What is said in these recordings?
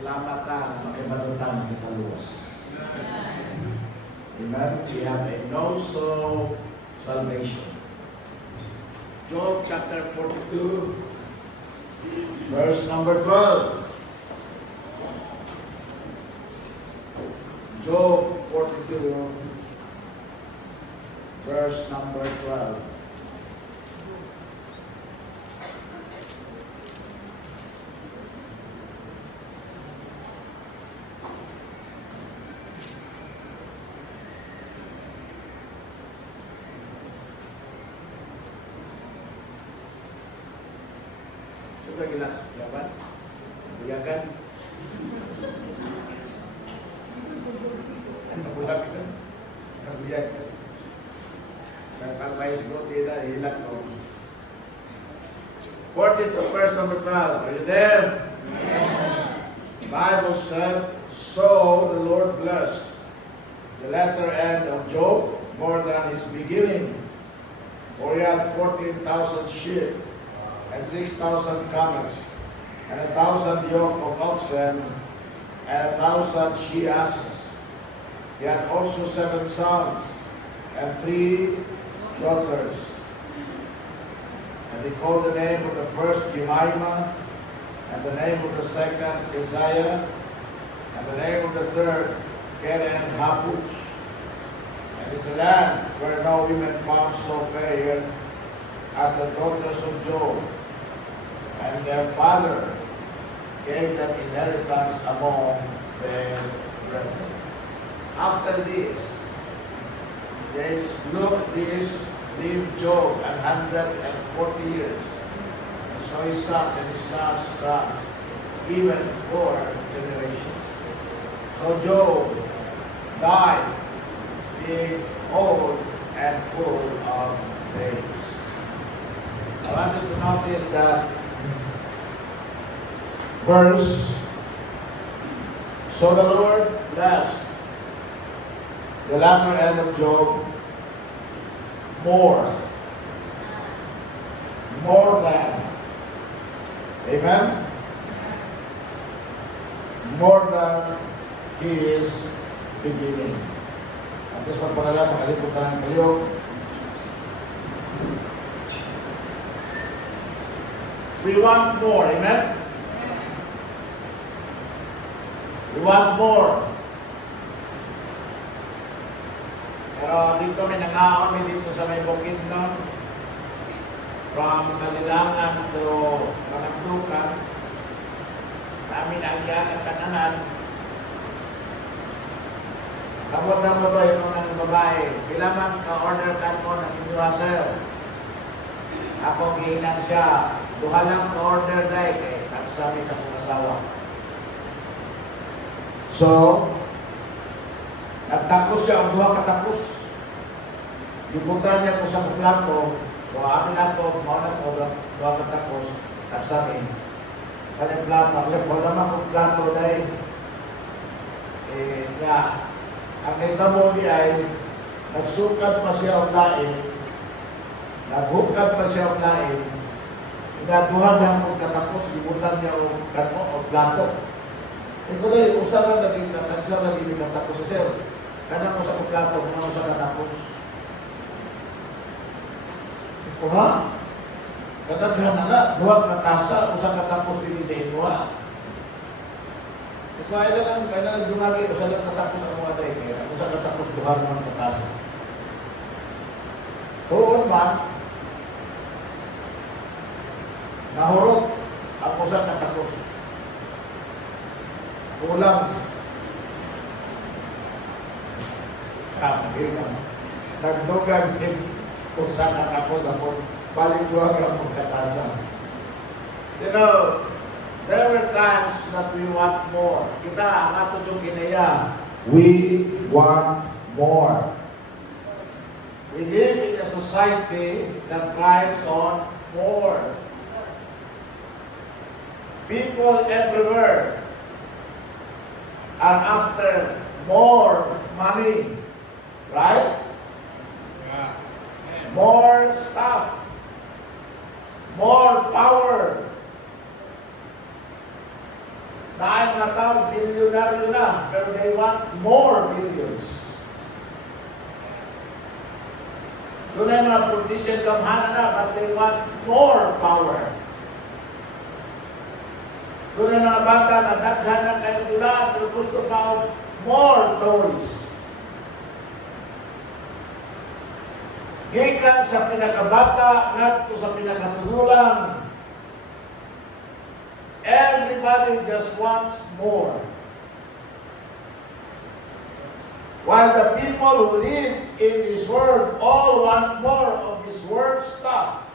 Salamatan, makibalutan kita luwas. Amen. We have a no-so salvation. Job chapter 42, verse number 12. Job 42, verse number 12. Sudah jelas, jawaban? Buyakan? Bulag kita? Kabuyag kita? Nagpapay siguro tila, hilak mo. 42, verse number 12. Are you there? The Bible said, so the Lord blessed the latter end of Job more than his beginning. For he had 14,000 sheep, and 6,000 camels, and 1,000 yoke of oxen, and 1,000 she-asses. He had also 7 sons, and 3 daughters. And he called the name of the first Jemimah, and the name of the second Keziah, and the name of the third Keren Happuch. And in the land where no women found so fair as the daughters of Job, and their father gave them inheritance among their brethren. After this, lived Job 140 years, and so his sons and his sons' sons, even 4 generations. So Job died being old and full of days. I want you to notice that verse, so the Lord blessed the latter end of Job more than, amen, more than his beginning. At this pagpalala, makalimutan ng kaliyog. We want more, amen? We want more. Pero dito may nangaon, may dito sa may bukid nun. From Kalilangan to Panagdukan. Namin ang yan ang kananan. Kamot-kamot to yung ng babae. Kailangan ka-order ka ko ng inyuaser. Ako gihinang siya. Duha lang ka-order dahil kay nagsabi sa kong asawa. So, nagtakos siya ang duha katapos. Gibutan niya ko sa plato, kung amin ako, maunat ko, duha katapos, nagsabi, kanyang plato, kasi kung naman kong plato dahil, nga, ang naitamo niya ay, nagsukat pa siya ang lain, naghukad pa siya ang lain, duha niya kong katapos, gibutan niya ang plato. Ito dahil, usaran naging katagsa, naging katapos sa sir. Kanang ko sa kuplato, kung ako sa katapos. Ito ha? Kataghan na, duha katasa, usa katapos din sa inwa. Ito kailan dumagi, usa lang katapos ang mga tayo. Kaya usa katapos, duha naman katasa. Tuon man, nahurot, ang usa katapos. Kulang. Kapilang. Nagdugan din kung saan nakapos ako. Paligwag ang pagkatasa. You know, there were times that we want more. Kita, ang ato yung kinaya. We want more. We live in a society that thrives on more. People everywhere are after more money, right? Yeah. More stuff, more power. na ay mga tao, bilyonaryo na, pero they want more billions. Doon ay mga politician kamhana na, but they want more power. Doon ay mga bata na daghan na kayo ulan, pero gusto pa more toys. Gikan sa pinakabata, ngadto sa pinakatugulang, everybody just wants more. While the people who live in this world all want more of this world stuff.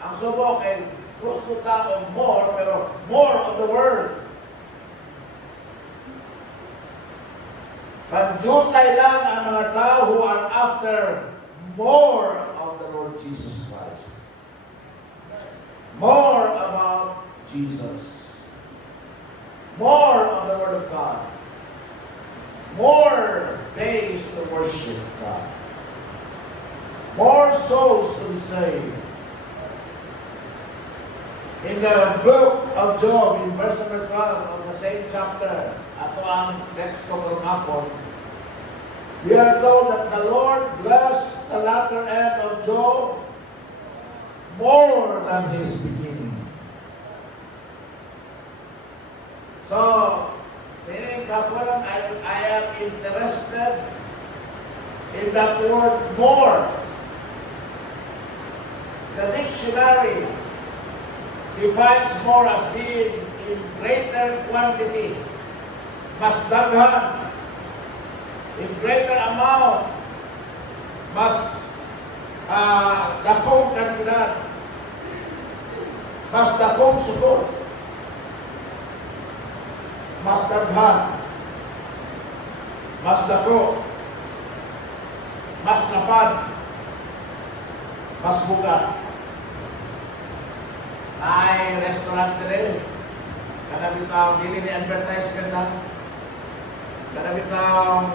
Ang subok ay gusto tao more, pero more of the world. Panjutay lang ang mga tao who are after more of the Lord Jesus Christ. More about Jesus. More of the Word of God. More days to worship God. More souls to be saved. In the book of Job, in verse number 12 of the same chapter, ato ang text ko karong hapon, we are told that the Lord blessed the latter end of Job more than his beginning. So, meaning kapulang, I am interested in that word more. The dictionary defines more as being in greater quantity, mas daghan, in greater amount, mas dakong kantidad, mas dakong sukot, mas daghan, mas dako, mas lapad, mas bugat. Ay restaurant rin. Kada bitaw, dili ni advertisement na. Kada bitaw,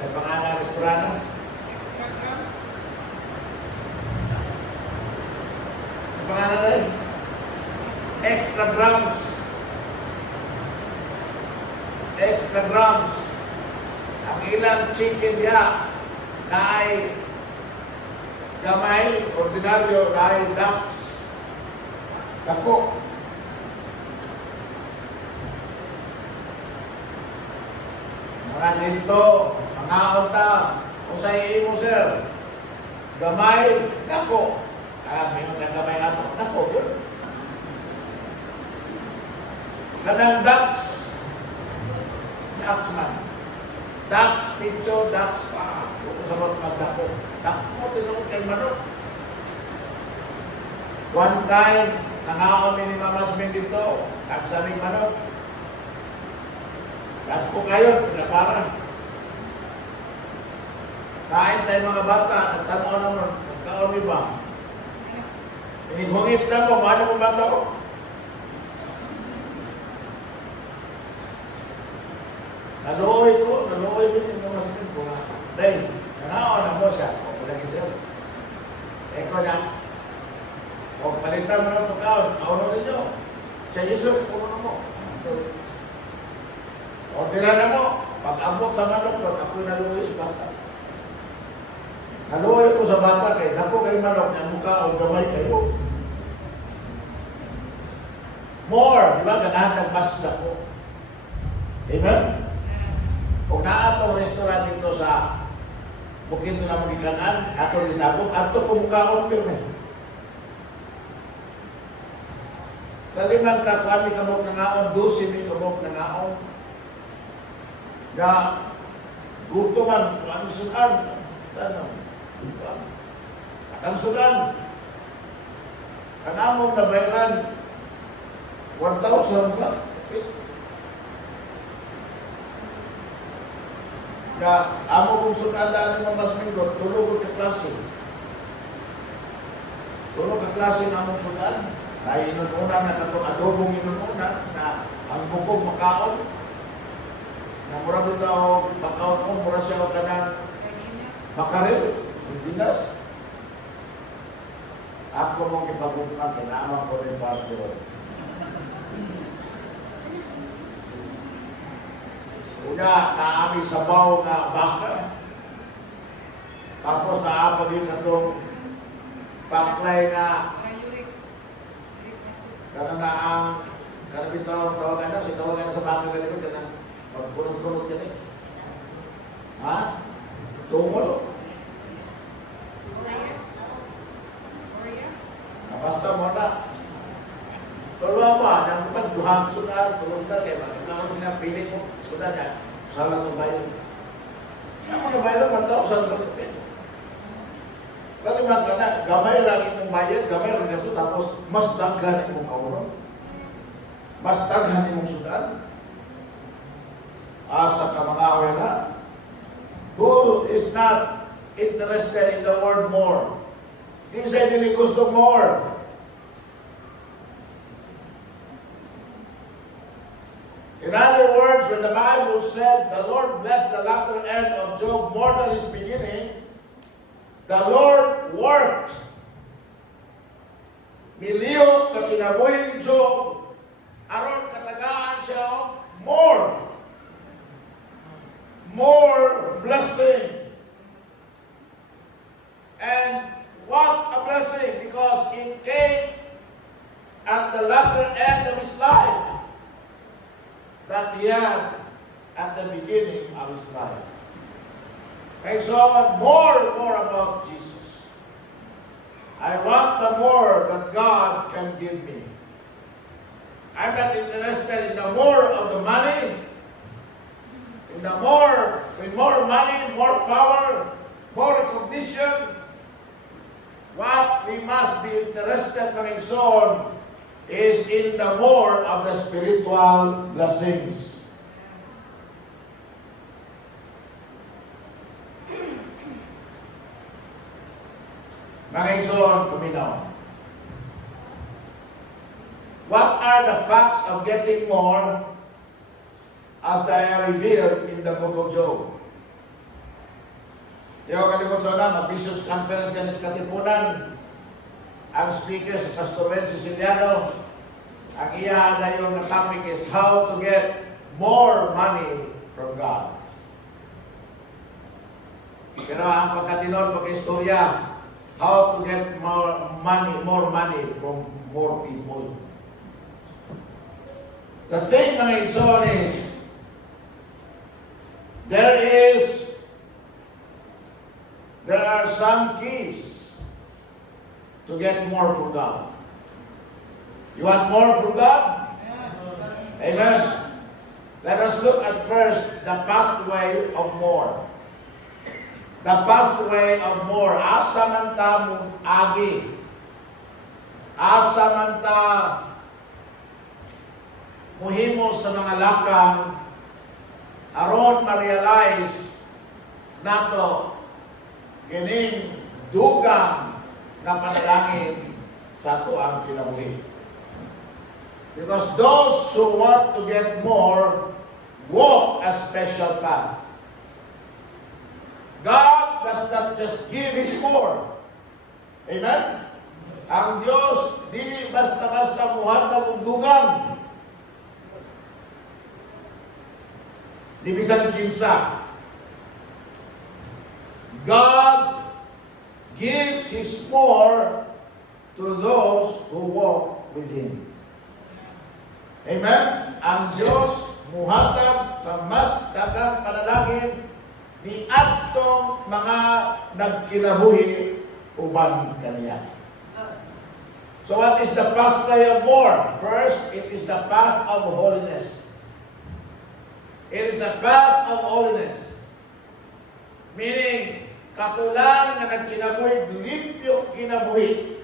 ay pangalan restaurant na. Ay pangalan rin. Extra grams. Extra grams. Ang ilang chicken ya na ay gamay, ordinaryo, na ay ducks. Dako. Mga nito, mga unta, kung sa iyo mo, sir, gamay, dako. Mayroon na gamay nato, dako, yun. Kanang ducks, ducks man. Ducks, pitso, ducks pa. Kung sabot mas dako. Dako, tinunod kay manok. One time, nangaon ni Mamas Min dito, nagsaming manok. Dako kayo, pinapara. Kain tayo mga bata, nagtanaw naman, nagkaon mi ba? Inihungit na mo, maano mo bata ko? Naluoy din yung mga sabihin ko nga. Dahil, nangaon na mo siya, o pala kisir. Eko na, o palitan mo ng pagkaon, kauno ninyo. Siya Yusuf, kauno mo. O tira na mo, pag-abot sa manok doon, ako'y naluoy sa bata. Naluoy ko sa bata kay dako kay manok, ang mukha o gamay kayo. More, di ba? Ganahan nagmas dako. Amen? Kung naatong restaurant dito sa Bukid na Magikanan, ato rin ako, ato kumukaon pirme. Kaliman ka, kami kamok na ngaon, 12 mi kamok na ngaon. Na guto man, kami sukan. Ang sukan. Kanamong na bayaran, 1,000 ba? Na amo kong sukadaan ng Mamas Mingot, tulog ka klase. Tulog ka klase ng among sukan. Ay inununan na katong adobong inununan na ang bukog makaon. Na mura mo daw makaon mo, mura siya ka ng makaril, sindinas. Ako mong ipabukan, kinaamang ko rin parte ron. Unya, naami sabaw na baka. Tapos naapag yun na itong paklay na kana na ang kana tawagan na, sitawagan sa baka ganito, kana magpunod-punod yan eh. Ha? Tungol. Basta mo na. Tulwa pa, nang pagduhang sudan, tulog na kayo, magkakaroon siya piling mo, sudan yan, salat ng bayan. Yung mga bayan, 1,000 rupiah. Kasi magkana, gamay lagi mong bayad, gamay rin kaso, tapos mas daghan mong kauron. Mas daghan mong sudan. Asa ka mga awela. Who is not interested in the word more? Kinsa dili gusto more. In other words, when the Bible said the Lord blessed the latter end of Job more than his beginning, the Lord worked. Miliyot sa kinabuhi ni Job, aron katagaan siya more. More blessing. And what a blessing, because it came at the latter end of his life that he had at the beginning of his life. And so I want more about Jesus. I want the more that God can give me. I'm not interested in the more of the money, in the more, with more money, more power, more recognition. What we must be interested in son is in the more of the spiritual blessings. Mga son, kuminaw. What are the facts of getting more as they are revealed in the book of Job? Yung kalimut sa na, mag-Bishops Conference kanis Katipunan, ang speaker si Pastor Ben Siciliano, ang iya na yung topic is how to get more money from God. Pero ang pagkatinon, pagka-istorya, how to get more money from more people. The thing mga igsoon is, there are some keys to get more from God. You want more from God? Amen. Let us look at first the pathway of more. The pathway of more. Asa man ta mong agi. Asa man ta muhimo sa mga lakang aron ma-realize nato kining dugang na panalangin sa ato ang kinabuhi. Because those who want to get more walk a special path. God does not just give His more. Amen? Ang Diyos, dili basta-basta muhatag og dugang. Di bisan kinsa. God gives His more to those who walk with Him. Amen? Ang Diyos muhatag sa mas daghang panalangin ni adtong mga nagkinabuhi uban kaniya. So what is the pathway of more? First, it is the path of holiness. It is a path of holiness. Meaning, katulang na nagkinabuhi, limpyo kinabuhi,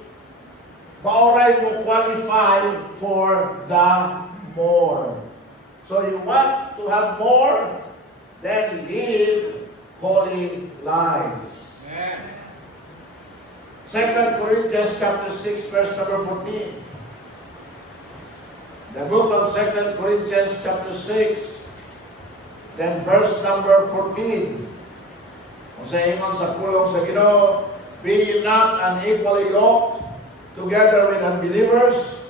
maoray mo qualify for the more. So you want to have more, then live holy lives. Amen. 2 Corinthians chapter 6, verse number 14. The book of 2 Corinthians chapter 6, then verse number 14. Kung sa ingon sa pulong sa Ginoo, be ye not unequally yoked together with unbelievers,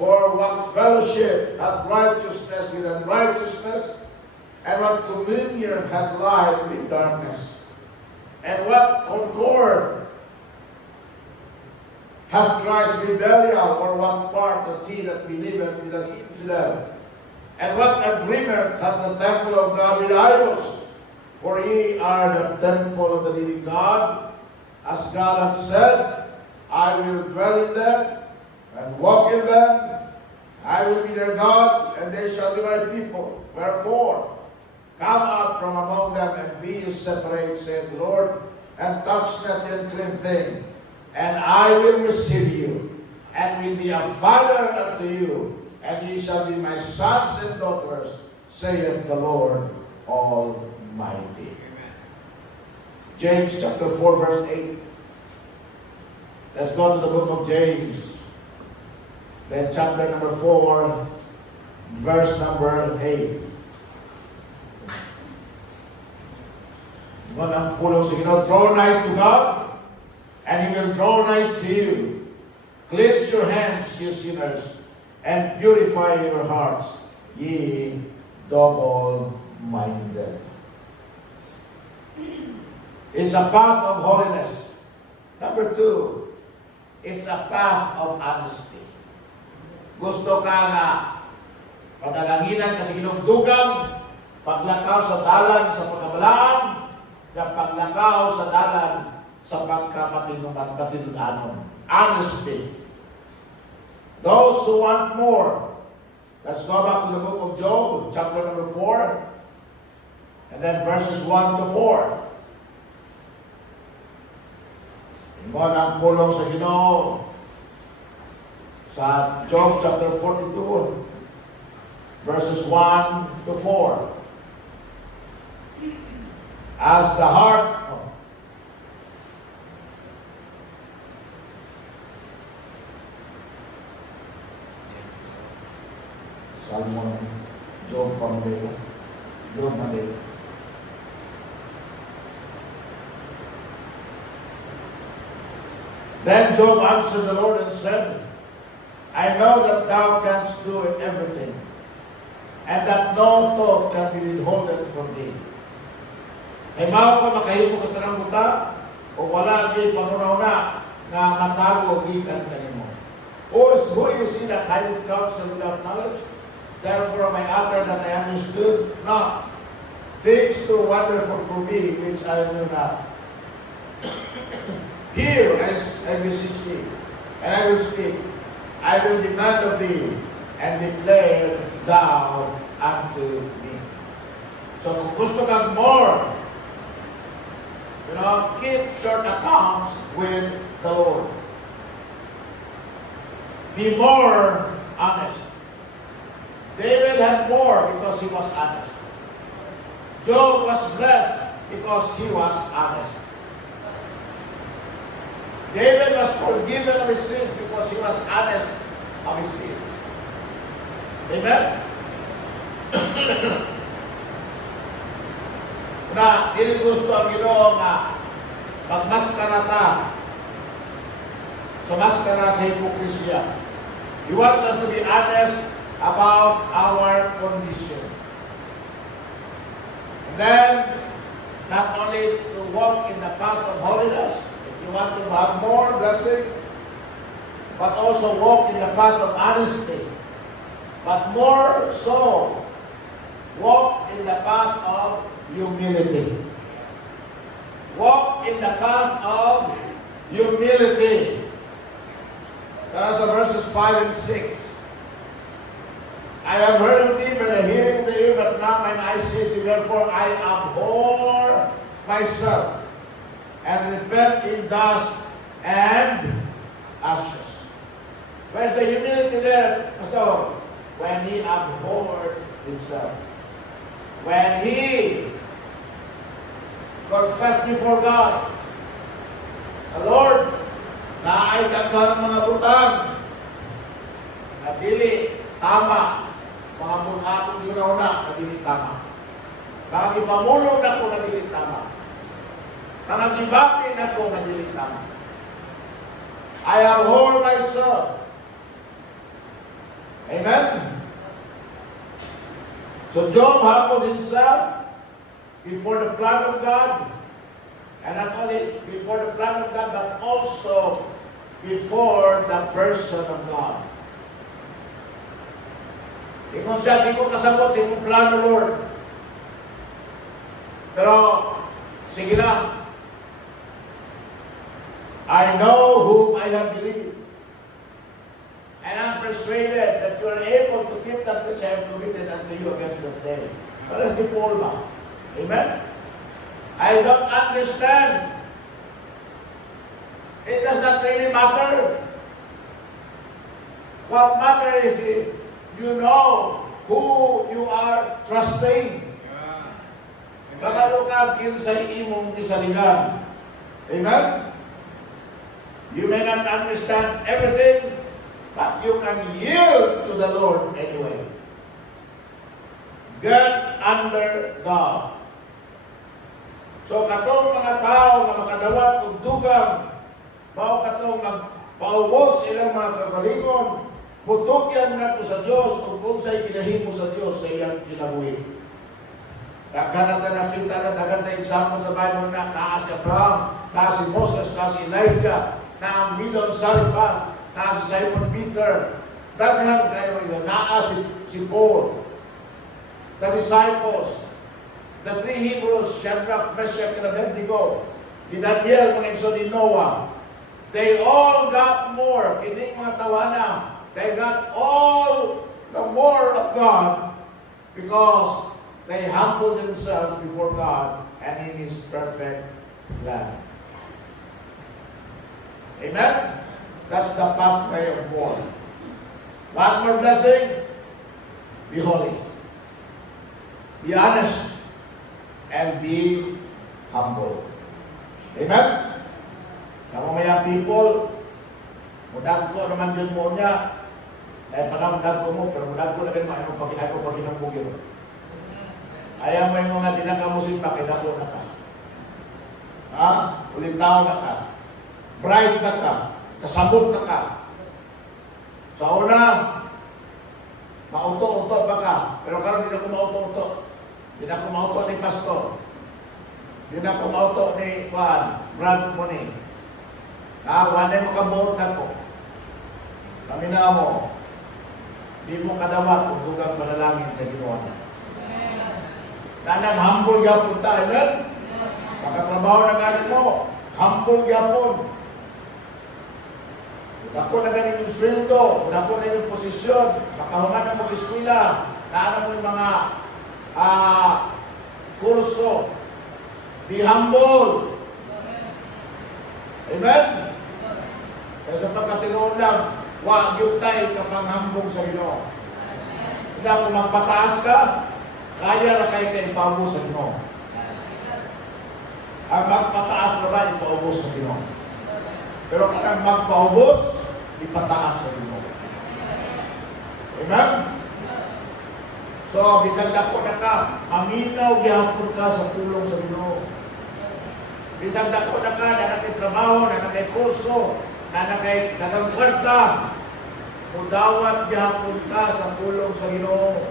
for what fellowship hath righteousness with unrighteousness, And what communion hath light with darkness? And what concord hath Christ with Belial, or what part of he that believeth with an infidel? And what agreement hath the temple of God with idols? For ye are the temple of the living God. As God hath said, I will dwell in them, and walk in them. I will be their God, and they shall be my people. Wherefore, come out from among them, and be ye separate, saith the Lord, and touch not the unclean thing. And I will receive you, and will be a father unto you, and ye shall be my sons and daughters, saith the Lord Almighty. James chapter 4, verse 8. Let's go to the book of James. Then chapter number 4, verse number 8. Draw nigh to God, and He will draw nigh to you. Cleanse your hands, ye sinners, and purify your hearts, ye double-minded. It's a path of holiness. Number 2, it's a path of honesty. Gusto ka na padalanginan ka sa ginugdugang, paglakaw sa dalan sa pagkabalaan, na paglakaw sa dalan sa pagkapatinudanon. Honesty. Those who want more, let's go back to the book of Job, chapter number 4, and then verses 1 to 4. Ingon ang pulong sa Ginoo sa Job chapter 42, verses 1 to 4. As the heart Salmon, Job Mandela. Job Mandela. Then Job answered the Lord and said, I know that thou canst do everything, and that no thought can be withholden from thee. Kay mao pa makahimo ka sa buta, o wala di panunaw na nga matago gikan kanimo. Who is he that hideth counsel without knowledge? Therefore I uttered that I understood not. Things too wonderful for me which I knew not. Hear, I beseech thee, and I will speak. I will demand of thee, and declare thou unto me. So kung gusto kang more, keep short accounts with the Lord. Be more honest. David had more because he was honest. Job was blessed because he was honest. David was forgiven of his sins because he was honest of his sins. Amen? Na, dili gusto ang Ginoo nga magmaskara ta sa maskara sa hipokrisya. He wants us to be honest about our condition. And then, not only to walk in the path of holiness, you want to have more blessing, but also walk in the path of honesty. But more so, walk in the path of humility. Walk in the path of humility. That's verses 5 and 6. I have heard of thee, but I hear to you, but now mine eyes see thee. Therefore I abhor myself, and repent in dust and ashes. Where's the humility there, Pastor? When he abhorred himself. When he confessed before God, the Lord, na ay daghan mga butang, na dili tama, mga bungatong ginauna, na dili tama. Mga ipamulong na ko na dili tama. Mga gibati na ko na dili tama. I abhor myself. Amen? So Job humbled himself before the plan of God, and not only before the plan of God, but also before the person of God. Ingon siya, di ko kasabot sa imong plano, Lord. Pero, sige lang. I know whom I have believed. And I'm persuaded that you are able to keep that which I have committed unto you against that day. Parang si Paul ba? Amen? I don't understand. It does not really matter. What matters is you know who you are trusting. Kabalo ka kinsay imong gisaligan. Amen? You may not understand everything, but you can yield to the Lord anyway. Get under God. So katong mga tao na makadawat og dugang, mao katong nagpaubos ilang mga kagalingon, mutukyan nato sa Dios ug unsay kinahimo sa Dios sa iyang kinabuhi. Daghan na nakita na daghan na example sa Bible na naa si Abraham, naa si Moses, naa si Elijah, naa ang widow Sariphat, naa si Simon Peter, daghan kayo ito, naa si Paul, the disciples, the three Hebrews, Shadrach, Meshach, and Abednego, ni Daniel, mga igsoon ni Noah, they all got more, kining mga tawana, they got all the more of God because they humbled themselves before God and in His perfect plan. Amen? That's the pathway of more. One more blessing, be holy. Be honest. And be humble. Amen? Namamaya people, mudag ko naman yun mo niya, panamudag ko mo, pero mudag ko na rin mo, ano pakinambugin. Ayaw mo yung mga dinakamusin pa, kinako na ka. Ha? Ulitaw na ka. Bright na ka. Kasabot na ka. Sa una, mauto-uto pa ka. Pero karon hindi na ko mauto-uto. Hindi na ko mauto ni pastor. Hindi na ko mauto ni Juan, Brad mo ni. Wanay mo kabuot na ko. Kami na mo. Di mo kadawat kung dugang panalangin sa ginawa na. Tanan, humble yapon ta, amen? Makatrabaho na gani mo, humble yapon. Dako na gani yung sweldo, dako na yung posisyon, makahuman na mo eskwela, naan mo yung mga kurso. Be humble. Amen? Kaya sa pagkatiroon lang, wag yung tayo kapanghambog sa Ginoo. Hindi mo magpataas ka, kaya na kayo kayo ipaubos sa Ginoo. Ang magpataas na ba, ipaubos sa Ginoo. Pero kung magpaubos, ipataas sa Ginoo. Amen? So, bisag dako na ka, maminaw gihapon ka sa tulong sa Ginoo. Bisag dako na ka, na nakitrabaho, na nakikurso, na nagang kwarta, mudawat gihapon ka sa tulong sa Ginoo.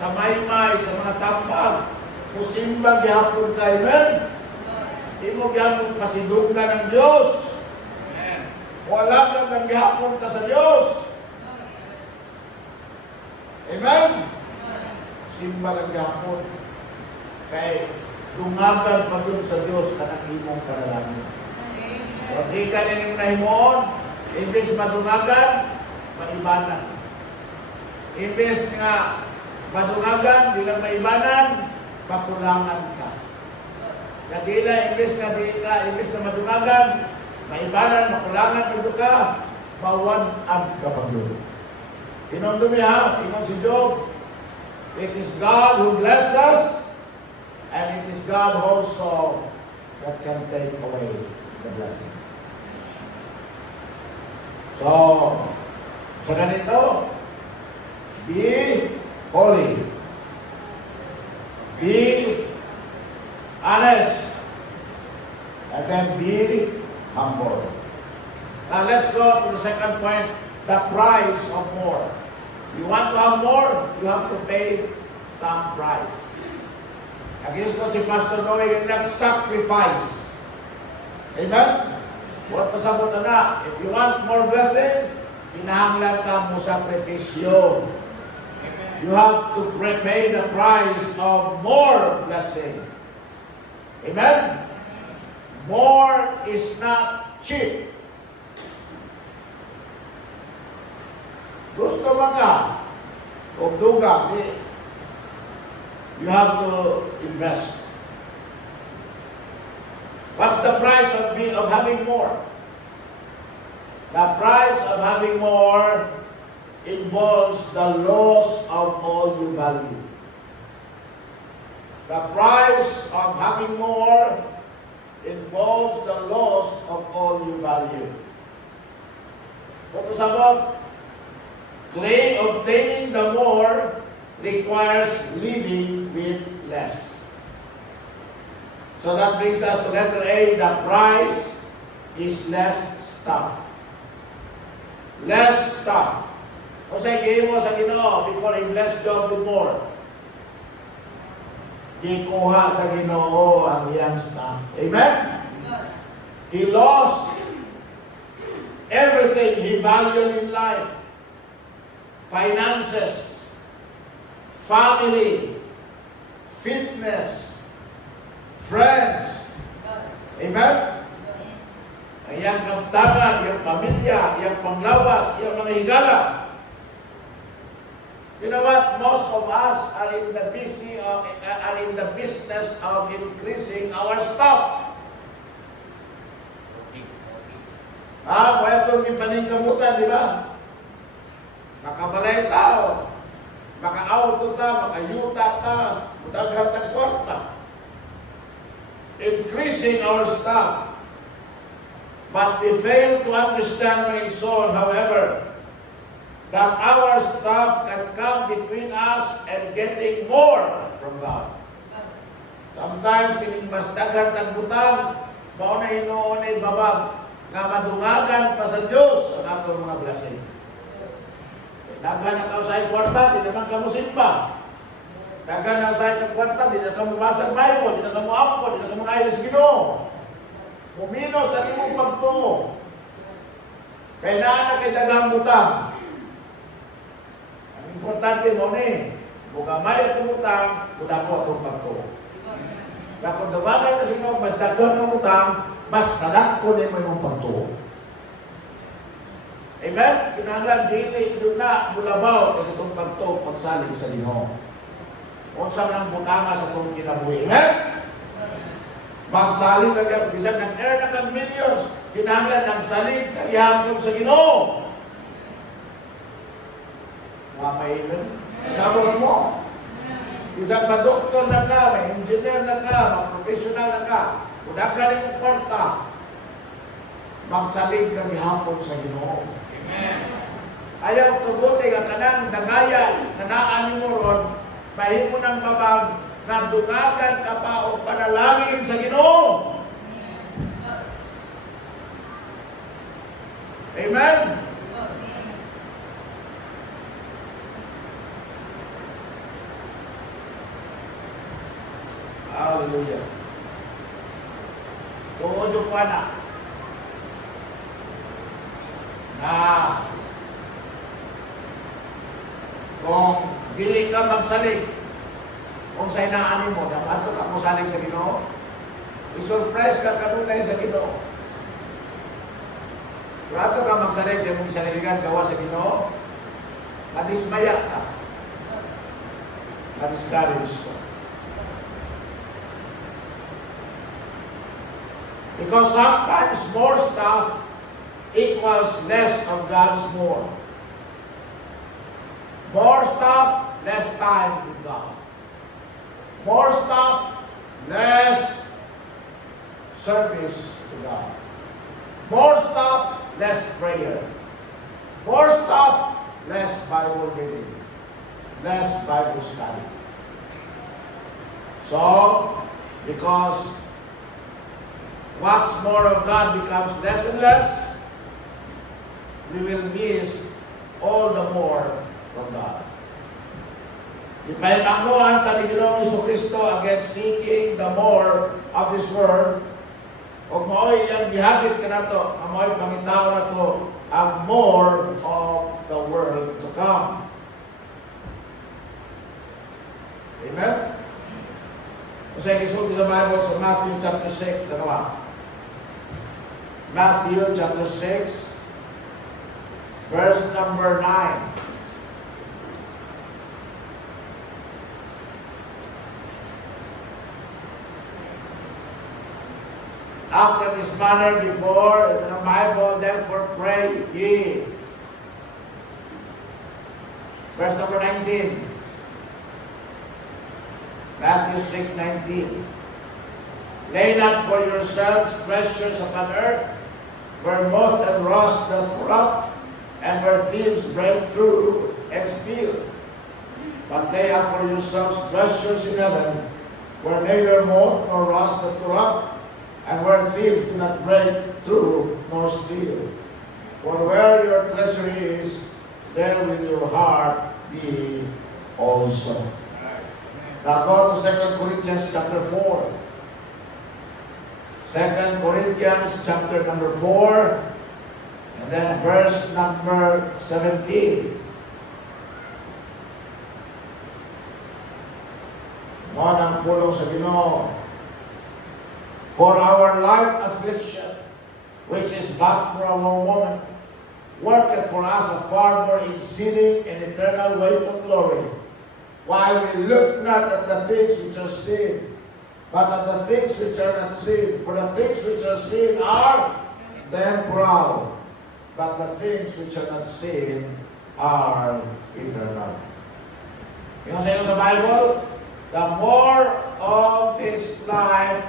Sa maymay, sa mga tambag, musimba gihapon ka, amen? Di mo gihapon pasidunggan ng Diyos. Wala kang nang gihapon ka sa Diyos. Amen? Simba lang gihapon. Kaya dungagan pa yun sa Diyos kanang imong panalangin. Kung di ka nining nahimoon, imbes madungagan, maibanan. Imbes nga madungagan, di lang maibanan, makulangan ka. Kadila, imbes na madungagan, maibanan, makulangan ka ka, mawan-ad ka pag-yun. Inom dumi ha, inom si Job. It is God who blesses us, and it is God also that can take away the blessing. So, sa ganito, be holy. Be honest. And then be humble. Now let's go to the second point, the price of more. You want to have more, you have to pay some price. Nag-use ko si Pastor Noe yung nag-sacrifice. Amen? Huwag pasabot na. If you want more blessings, kinahanglan ka mo sakripisyo. You have to pay the price of more blessing. Amen? More is not cheap. Gusto mo nga, o dugang, you have to invest. What's the price of having more? The price of having more involves the loss of all you value. The price of having more involves the loss of all you value. What was about? Obtaining the more requires living with less. So that brings us to letter A. The price is less stuff. Less stuff. Kung sa mo sa Ginoo, before He blessed God with more, di kuha sa Ginoo ang iyang stuff. Amen? He lost everything he valued in life. Finances, family, fitness, friends. Amen? Ang iyang kaptanan, iyang pamilya, iyang panglawas, iyang mga higala. You know what? Most of us are in the business of increasing our stuff. Kaya itong ipaningkamutan, di ba? Makabalay tao, maka-auto ta, makayuta ta, mudaghan ta kwarta. Increasing our stuff. But we fail to understand, my soul, however, that our stuff can come between us and getting more from God. Sometimes, kining mas daghan tagbutan, mao na hinuon ay babag, nga madungagan pa sa Diyos ang atong mga blessing. Daghan na kausay kwarta, di naman ka mo simba. Daghan na kausay ng kwarta, di na ka mo basag Bible, di na ka mo ampo, di na ka mo ayos Ginoo. Umino sa imong pagtuo. Kaya na kay daghang butang. Ang importante mo ni, bugamay at umutang, udako atong pagtuo. Kaya kung dawagan na Ginoo, mas daghang ang utang, mas kadako din mo imong pagtuo. Amen? Kinahanglan dili yun na mulabaw kasi itong pagtuo pagsalig sa Ginoo. Unsa man ang butanga sa itong kinabuhi. Amen? Magsalig na bisan nag-earn na kang millions, kinahanglan nagsalig kayahapon sa Ginoo. Mapahilan. Sabon mo. Bisan pa doktor na ka, may engineer na ka, mag-professional na ka, udah ka rin mong kwarta, magsalig kang hapon sa Ginoo. Ayaw tuguti nga kanang dagayan, kanaan mo ron, mahimo ng babag, na dungagan ka pa o panalangin sa Ginoo. Amen? Hallelujah. Tuodyo ko na. Kung dili ka magsalig, kung sa inaanin mo, dapat ka mo salig sa Ginoo, i-surprise ka kanunay sa Ginoo. Rato ka magsalig sa mong saniligan, gawa sa Ginoo, madismaya ka. Madiscourage ka. Because sometimes more stuff equals less of God's more. More stuff, less time with God. More stuff, less service to God. More stuff, less prayer. More stuff, less Bible reading. Less Bible study. So, because what's more of God becomes less and less, we will miss all the more from God. Ipahimangnuan ta ni Ginoong Jesucristo against seeking the more of this world. Ug mao'y iyang gihagit kanato, mao'y pangitaw nato ang more of the world to come. Amen? Kasi gisulti sa Bible sa Matthew chapter 6, dalawa. Matthew chapter 6, verse number 9. After this manner before in the Bible, therefore pray ye. Verse number 19. Matthew 6:19. Lay not for yourselves treasures upon earth, where moth and rust doth corrupt, and where thieves break through and steal. But lay up for yourselves treasures in heaven, where neither moth nor rust doth corrupt, and where thieves do not break through nor steal. For where your treasure is, there will your heart be also. Now go to 2 Corinthians chapter 4. 2 Corinthians chapter number 4, and then verse number 17. Mga ang pulong sa Ginoo. For our light affliction, which is but for a moment, worketh for us a far more exceeding and eternal weight of glory, while we look not at the things which are seen, but at the things which are not seen. For the things which are seen are temporal, but the things which are not seen are eternal. Yung sa inyo sa Bible, the more of this life,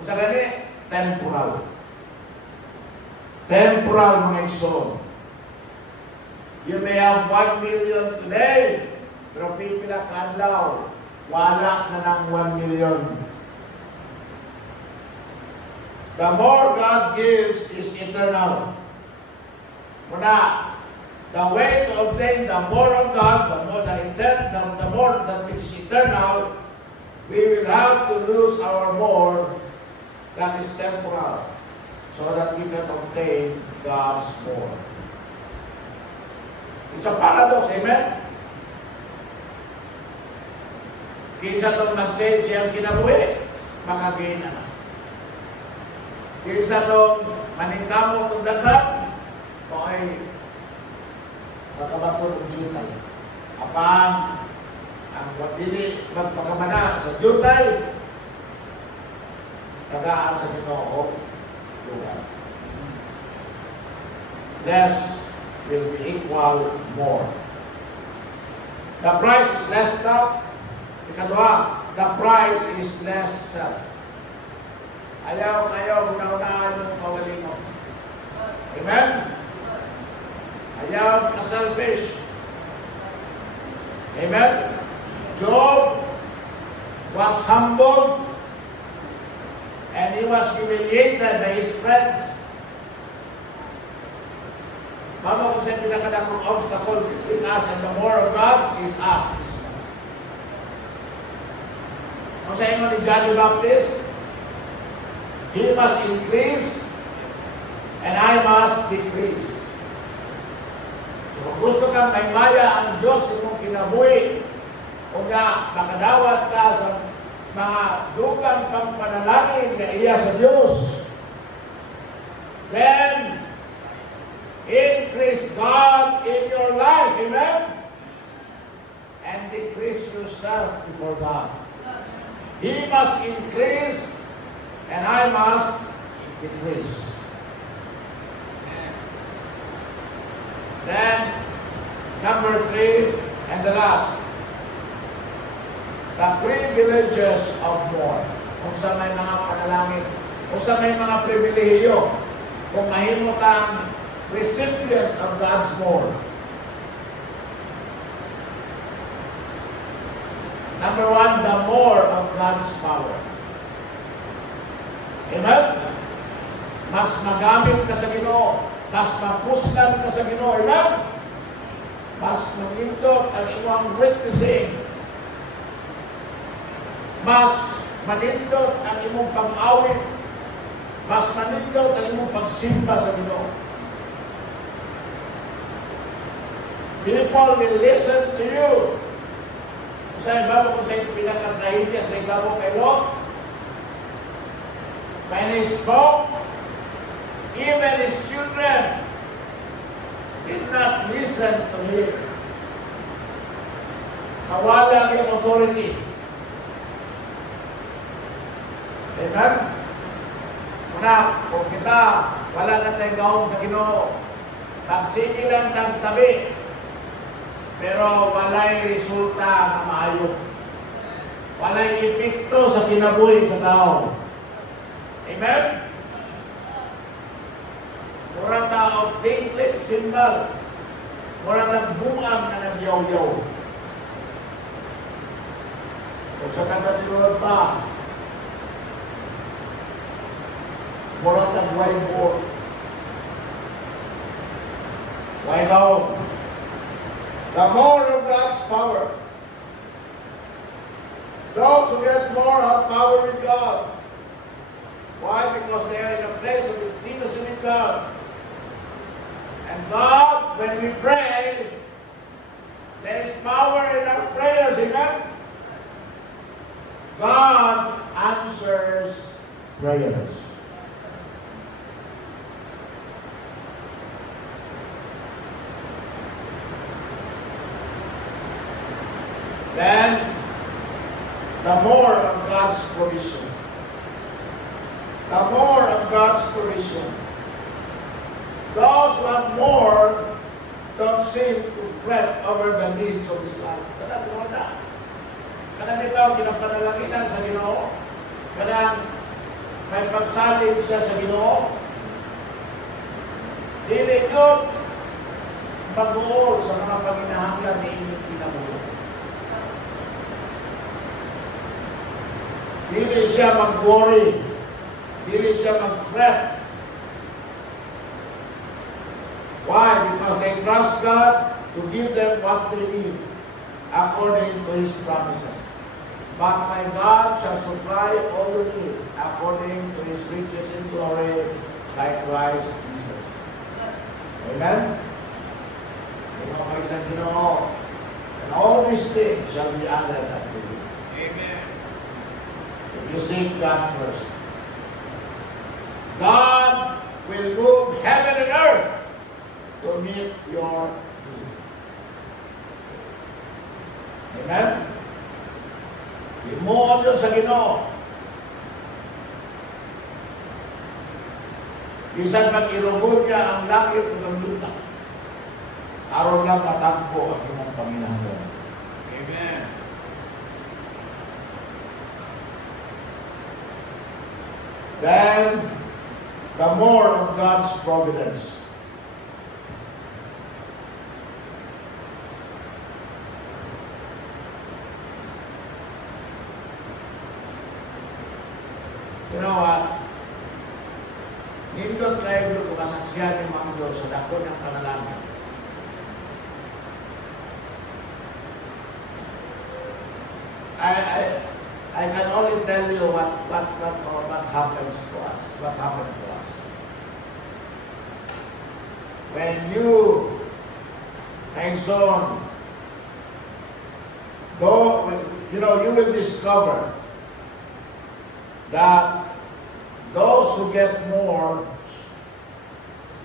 kung sa gani, temporal. Temporal, mga igsoon. You may have 1 million today, pero pipila kadlaw, wala na ng 1 million. The more God gives is eternal. Muna, the way to obtain the more of God, the more that which is eternal, we will have to lose our more that is temporal, so that we can obtain God's more. It's a paradox, amen? Kinsa itong mag-save siyang kinabuhi, makagain na. Kinsa itong maningkamo itong dagat, okay, makabato ng jutay. Apang, ang wadili magpakamana sa jutay, tagaan sa Ginoo lugar. Less will be equal more. The price is less stuff. Ikadua, the price is less self. Ayaw kayo una-unahan ng kawalingon. Amen? Ayaw ka-selfish. Amen? Job was humble, and he was humiliated by his friends. Mama, kung saan pinakadakong obstacle between us and the more of God is us. Kung saan mo ni John the Baptist, he must increase and I must decrease. So kung gusto kang may maya ang Diyos yung kinabuhi, kung nga makadawat ka sa mga dugang pampanalangin na iya sa Diyos, then increase God in your life, amen? And decrease yourself before God. He must increase and I must decrease. Then, number 3 and the last, the privileges of more. Kung sa may mga panalangin, kung sa may mga pribilehiyo, kung mahimo kang recipient of God's more. Number 1, the more of God's power. Amen? Mas magamit ka sa Ginoo, mas mapuslan ka sa Ginoo, amen? Mas magindot ang inyong witnessing mas manindot ang imong pag-awit, mas manindot ang imong pagsimba sa Ginoo. People will listen to you. Kung sa'yo ba kung sa'yo pinaka-trahedya sa ikabo kay Lot? When he spoke, even his children did not listen to him. Nawala ang authority. Amen? Una, kung kita, wala na tayong gawin sa Ginoo. Pagsige lang ng tabi, pero walay resulta na maayo. Walay epekto sa kinabuhi sa tao. Amen? Mura tao, tinglit, simbal. Mura tang buang na nagyaw-yaw. Kung sa kagatinulad pa, mura tang whiteboard. Why now? The more of God's power. Those who get more have power with God. Why? Because they are in a place of intimacy with God. And God, when we pray, there is power in our prayers, amen? God answers prayers. Then, the more of God's provision. The more of God's provision. Those who have more don't seem to fret over the needs of this life. Kanang wala. Kanang ito, ginapanalanginan sa Ginoo. Kanang may pagsalig siya sa Ginoo. Dili yun mag-uol sa mga panginahanglan ni inyong kinabuhi. Dili siya mag-worry. Dili siya mag-fret. Why? Because they trust God to give them what they need according to His promises. But my God shall supply all your need according to His riches in glory by Christ Jesus. Amen? And all these things shall be added unto you. Amen. If you seek God first. God will move heaven and earth to meet your need. Amen? Imuon yun sa Ginoo. Bisan mag-irugod niya ang langit at ang lupa. Aron lang matagpo ang imong paminahon. Amen. Then, the more of God's providence. You know what? Nindot kayo doon kung masaksiyan ng mga Diyos sa dako ng panalangin. I can only tell you what happens to us. What happened to us. When you, and son, go, you will discover that those who get more,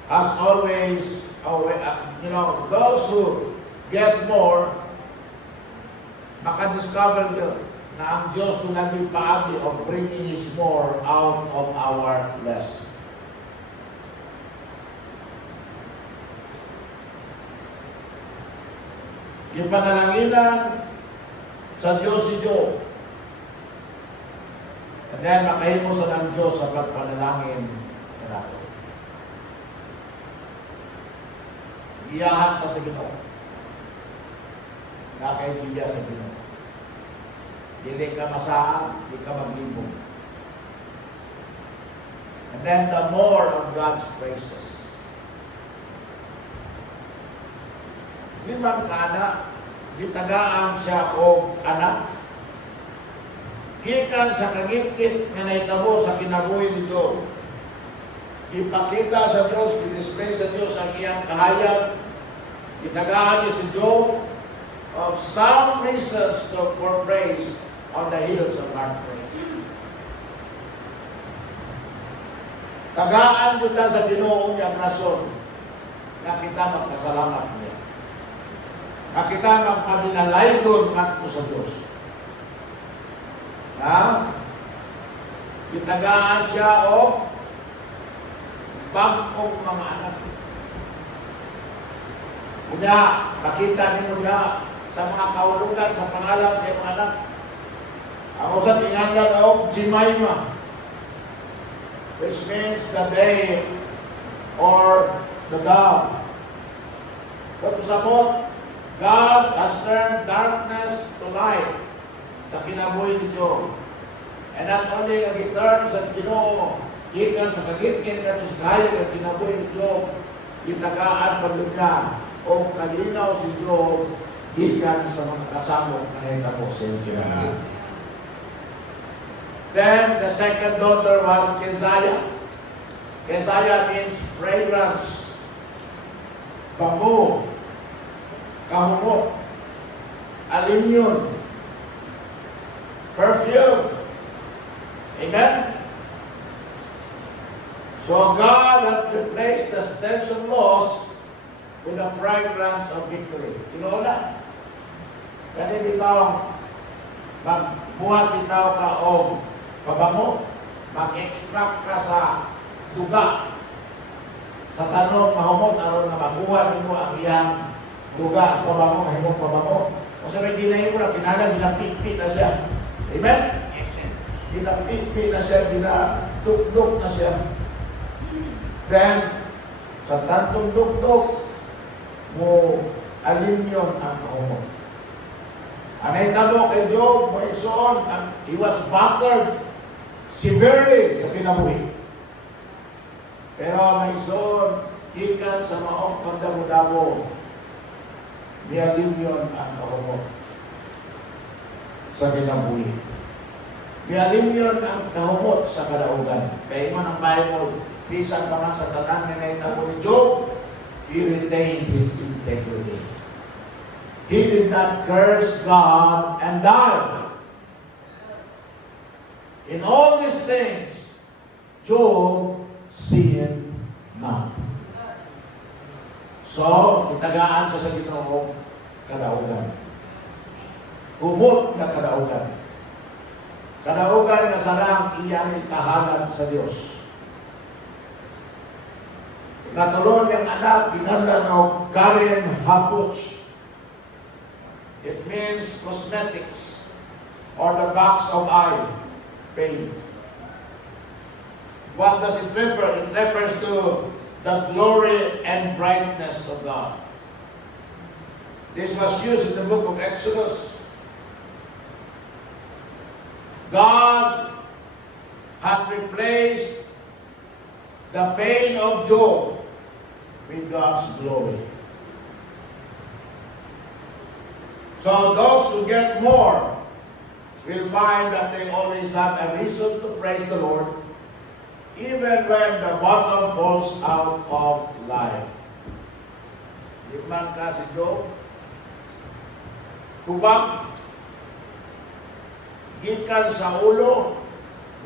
as always, those who get more, makadiscover na ang Diyos kung naging paagi of bringing His more out of our less. Ipanalanginan sa Diyos si Job. And then, makahimo sa ng Diyos sa pagpanalangin na nato. Iyahan ka sa Ginoo. Nakaigiya sa Ginoo. Dili ka masaan, di ka maglibong. And then, the more of God's praises. Di man ka anak, di tagaan siya o anak. gikan sa kagit-git nga nahitabo sa kinabuhi ni Job. Ipakita sa Diyos, i-display sa Diyos ang iyang kahayag. Itagaan niyo si Job of some reasons for praise on the hills of heartbreak. Tagaan kita sa Ginoo niya rason na kita magkasalamat niya. Na kita magpadinalaygon ngadto sa Diyos. Ha? Itagaan siya o bagong mga anak. Kunya, makita niyo niya sa mga kaulugan, sa pangalan sa mga anak. Ako sa tingandan o Jemima, which means the day or the dove. But sabot, God has turned darkness to light sa kinabuhi ni Job. And not only ang giturn sa Ginoo, gikan sa kagit-git kato sa kahayag ang kinabuhi ni Job, itagaan pa niya o kalinaw si Job gikan sa mga kasamo na nahitabo sa iyong kinabuhi. Then the second daughter was Keziah. Keziah means fragrance, bango, kahumot, alinyon, perfume. Amen? So God had replaced the stench of loss with the fragrance of victory. You know that? Kaya bitaw, magbuhat bitaw ka o pabango, mag-extract ka sa duga. Sa tanong, mahumot, aron na mabuhat mo ang iyang duga, pabango, mahimot pabango. O sabi, ginahin mo na, kinala, ginapit-pit na siya. Amen? Ginapit-pit na siya, ginaduk-duk na siya. Then, sa tantong duk-duk, mo alinyon ang kahumot. Anay tabo kay Job, mo igsoon, he was battered severely sa kinabuhi. Pero may igsoon, ikan sa maong pagdamo-damo, mialinyon ang kahumot sa kinabuhi. Mialinyon ang kahumot sa kadaugan. Kaya iman ang Bible, bisan pa nga sa tanan na naitabo ni Job, he retained his integrity. He did not curse God and die. In all these things, Job sinned not. So, itagaan siya sa Ginoo kadaugan. Humot na kadaugan. Kadaugan nga sarang iyang ikahalan sa Diyos. Ikatulon niyang anak, ginanda ng Karen Hapuch. It means cosmetics or the box of eye paint. What does it refer? It refers to the glory and brightness of God. This was used in the book of Exodus. God had replaced the pain of Job with God's glory. So those who get more will find that they always have a reason to praise the Lord, even when the bottom falls out of life. Di man ka si Job, kubak, gikan sa ulo,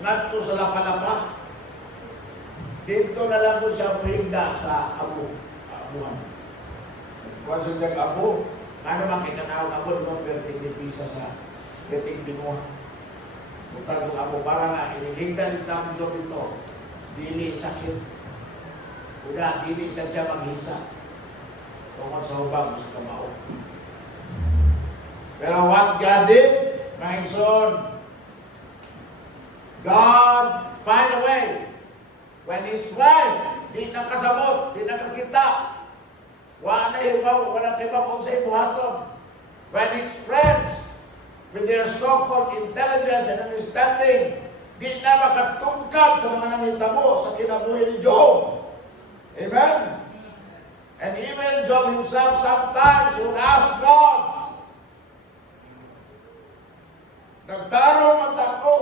ngadto sa lapalapa, dito na lang doon siya muhigda sa abuhan. Kung siya nag-abo, ano man kay kanawag abo, di ba perting ni Pisa sa perting binuha. Butang ng abo, para nga, inihigda ng taong Job ito, dili sakit. Una, dili siya maghisa. Tungkol sa hubag sa kamao. Pero what God did, mga son, God find a way. When his wife, di nakasabot, di nakakita, wala ibaw kung sa ibuhaton. When his friends, with their so-called intelligence and understanding, di na makatungkad sa mga nanitabo sa kinabuhi ni Job. Amen? And even Job himself sometimes would ask God, nagtarong ang tako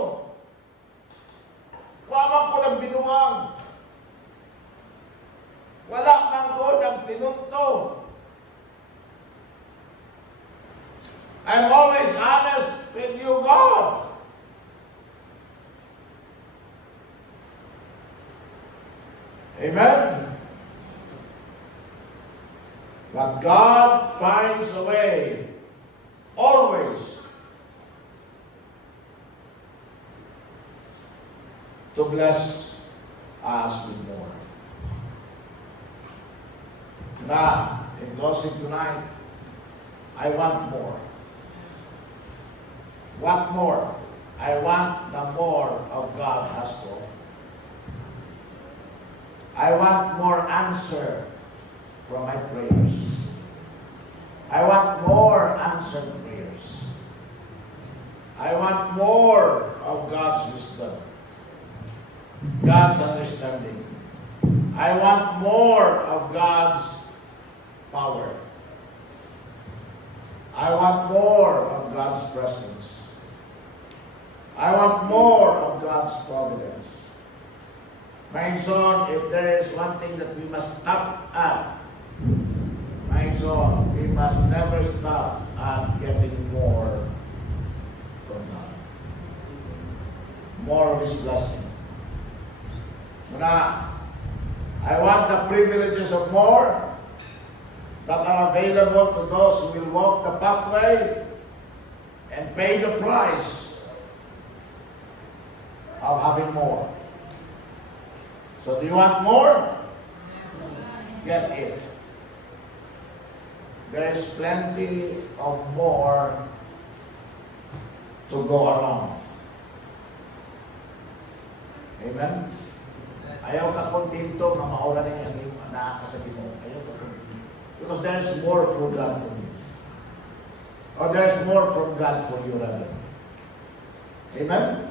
I'm always honest with you, God. Amen? But God finds a way, always, to bless us with more. Now, in closing tonight, I want more. What more? I want the more of God has to offer. I want more answer from my prayers. I want more answered prayers. I want more of God's wisdom, God's understanding. I want more of God's power. I want more of God's presence. I want more of God's providence. My son, if there is one thing that we must stop at, my son, we must never stop at getting more from God. More of His blessing. Now, I want the privileges of more that are available to those who will walk the pathway and pay the price of having more. So do you want more? Get it. There is plenty of more to go around. Amen? Ayaw ka kontento na maura na yung nakakasagin mo. Ayaw ka kontento. Because there's more from God for you. Or there's more from God for you rather. Amen?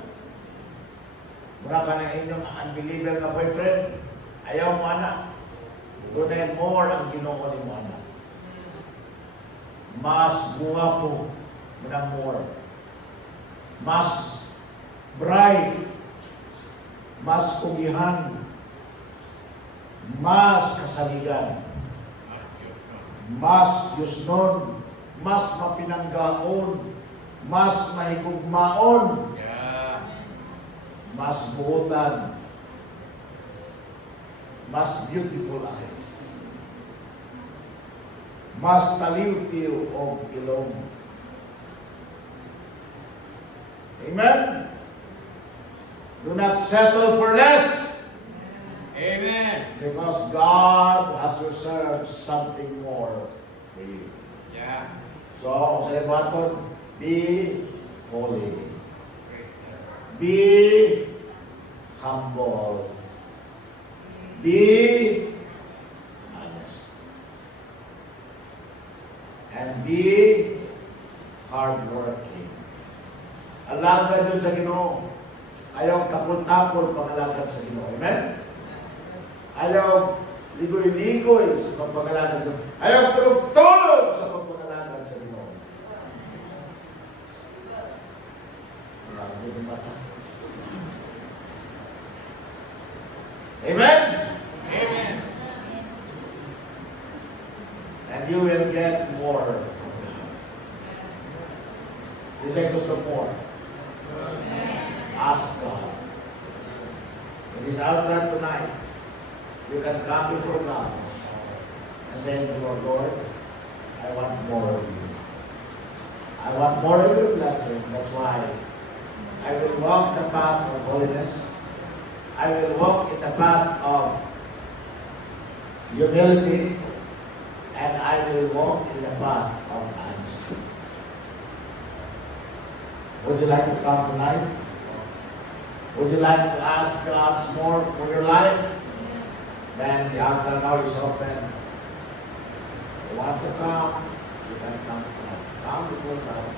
Mura ka na inyong unbeliever na boyfriend, ayaw mo anak. Doon ay more ang Ginoo ni mo anak. Mas guwapo na more. Mas bright. Mas kugihan. Mas kasaligan. Mas yusnon. Mas mapinanggaon. Mas mahigugmaon. Mas buotan, mas beautiful eyes, mas taliw-tiw o ilong. Amen? Do not settle for less. Amen. Because God has reserved something more for you. Yeah. So, sa libaton, be holy. Be humble. Be honest. And be hardworking. Alagad yun sa Ginoo. Ayaw tapol-tapol pangalagad sa Ginoo. Amen? Ayaw ligoy-ligoy sa pagpangalagad sa Ginoo. Ayaw tulog-tulog sa pagpangalagad sa Ginoo. Marami ng mata. Amen? Amen. And you will get more from God. This ay gusto more. Ask God. In this altar tonight, you can come before God and say to your Lord, I want more of you. I want more of your blessing. That's why I will walk the path of holiness. I will walk in the path of humility, and I will walk in the path of honesty. Would you like to come tonight? Would you like to ask God more for your life? Then the altar now is open. If you want to come, you can come tonight. Come before God.